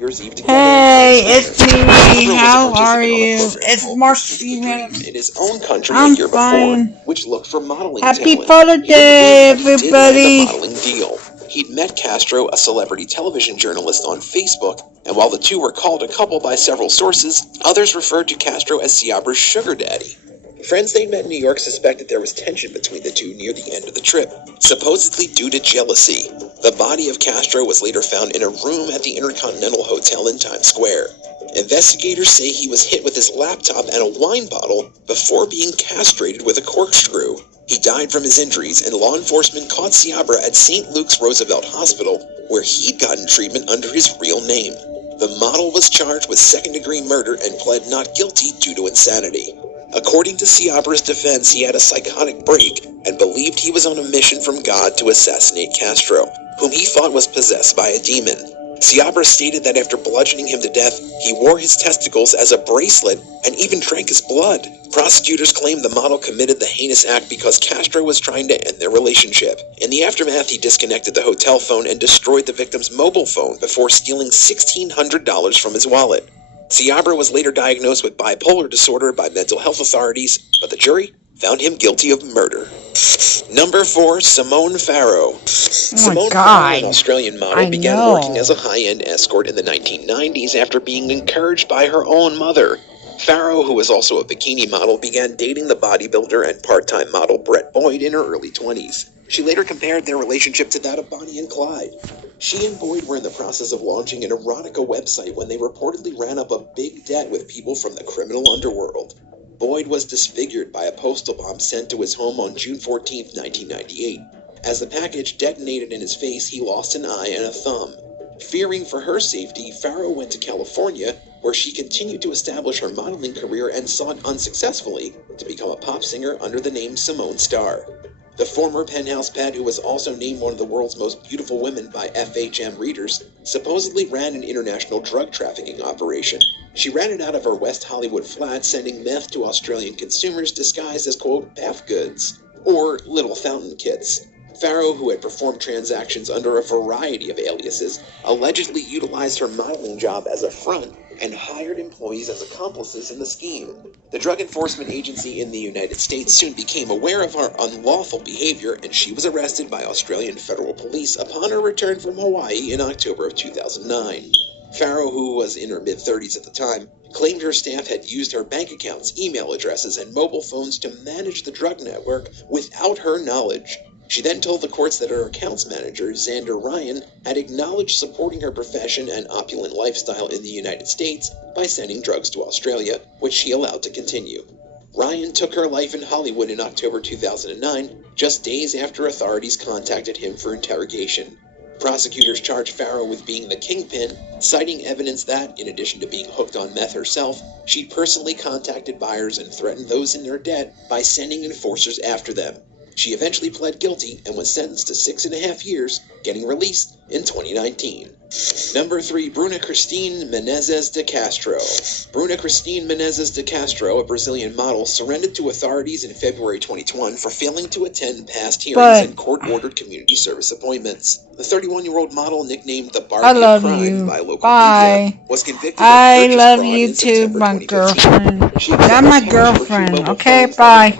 Year's Eve together. Hey, it's me. How are you? It's Mark Stevens. Stevens. In his own country I'm a year fine. before, which looked for modeling Happy talent. Father's Day, Did land a everybody. modeling deal. He'd met Castro, a celebrity television journalist, on Facebook, and while the two were called a couple by several sources, others referred to Castro as Ciabra's sugar daddy. Friends they'd met in New York suspected there was tension between the two near the end of the trip, supposedly due to jealousy. The body of Castro was later found in a room at the Intercontinental Hotel in Times Square. Investigators say he was hit with his laptop and a wine bottle before being castrated with a corkscrew. He died from his injuries, and law enforcement caught Ciabra at St. Luke's Roosevelt Hospital, where he'd gotten treatment under his real name. The model was charged with second-degree murder and pled not guilty due to insanity. According to Ciabra's defense, he had a psychotic break and believed he was on a mission from God to assassinate Castro, whom he thought was possessed by a demon. Ciabra stated that after bludgeoning him to death, he wore his testicles as a bracelet and even drank his blood. Prosecutors claimed the model committed the heinous act because Castro was trying to end their relationship. In the aftermath, he disconnected the hotel phone and destroyed the victim's mobile phone before stealing $1,600 from his wallet. Ciabra was later diagnosed with bipolar disorder by mental health authorities, but the jury found him guilty of murder. Number 4, Simone Farrow. Simone Farrow, an Australian model, began working as a high-end escort in the 1990s after being encouraged by her own mother. Farrow, who was also a bikini model, began dating the bodybuilder and part-time model Brett Boyd in her early 20s. She later compared their relationship to that of Bonnie and Clyde. She and Boyd were in the process of launching an erotica website when they reportedly ran up a big debt with people from the criminal underworld. Boyd was disfigured by a postal bomb sent to his home on June 14, 1998. As the package detonated in his face, he lost an eye and a thumb. Fearing for her safety, Farrow went to California, where she continued to establish her modeling career and sought unsuccessfully to become a pop singer under the name Simone Starr. The former Penthouse pet, who was also named one of the world's most beautiful women by FHM readers, supposedly ran an international drug trafficking operation. She ran it out of her West Hollywood flat, sending meth to Australian consumers disguised as, quote, bath goods, or little fountain kits. Farrow, who had performed transactions under a variety of aliases, allegedly utilized her modeling job as a front and hired employees as accomplices in the scheme. The Drug Enforcement Agency in the United States soon became aware of her unlawful behavior, and she was arrested by Australian federal police upon her return from Hawaii in October of 2009. Farrow, who was in her mid-30s at the time, claimed her staff had used her bank accounts, email addresses, and mobile phones to manage the drug network without her knowledge. She then told the courts that her accounts manager, Xander Ryan, had acknowledged supporting her profession and opulent lifestyle in the United States by sending drugs to Australia, which she allowed to continue. Ryan took her life in Hollywood in October 2009, just days after authorities contacted him for interrogation. Prosecutors charged Farrow with being the kingpin, citing evidence that, in addition to being hooked on meth herself, she personally contacted buyers and threatened those in their debt by sending enforcers after them. She eventually pled guilty and was sentenced to 6.5 years, getting released in 2019. Number 3, Bruna Christine Menezes de Castro. Bruna Christine Menezes de Castro, a Brazilian model, surrendered to authorities in February 2021 for failing to attend past hearings and court-ordered community service appointments. The 31-year-old model, nicknamed the Barbie of Crime by local media, was convicted of purchase fraud in September 2015. You're my girlfriend. Okay, bye.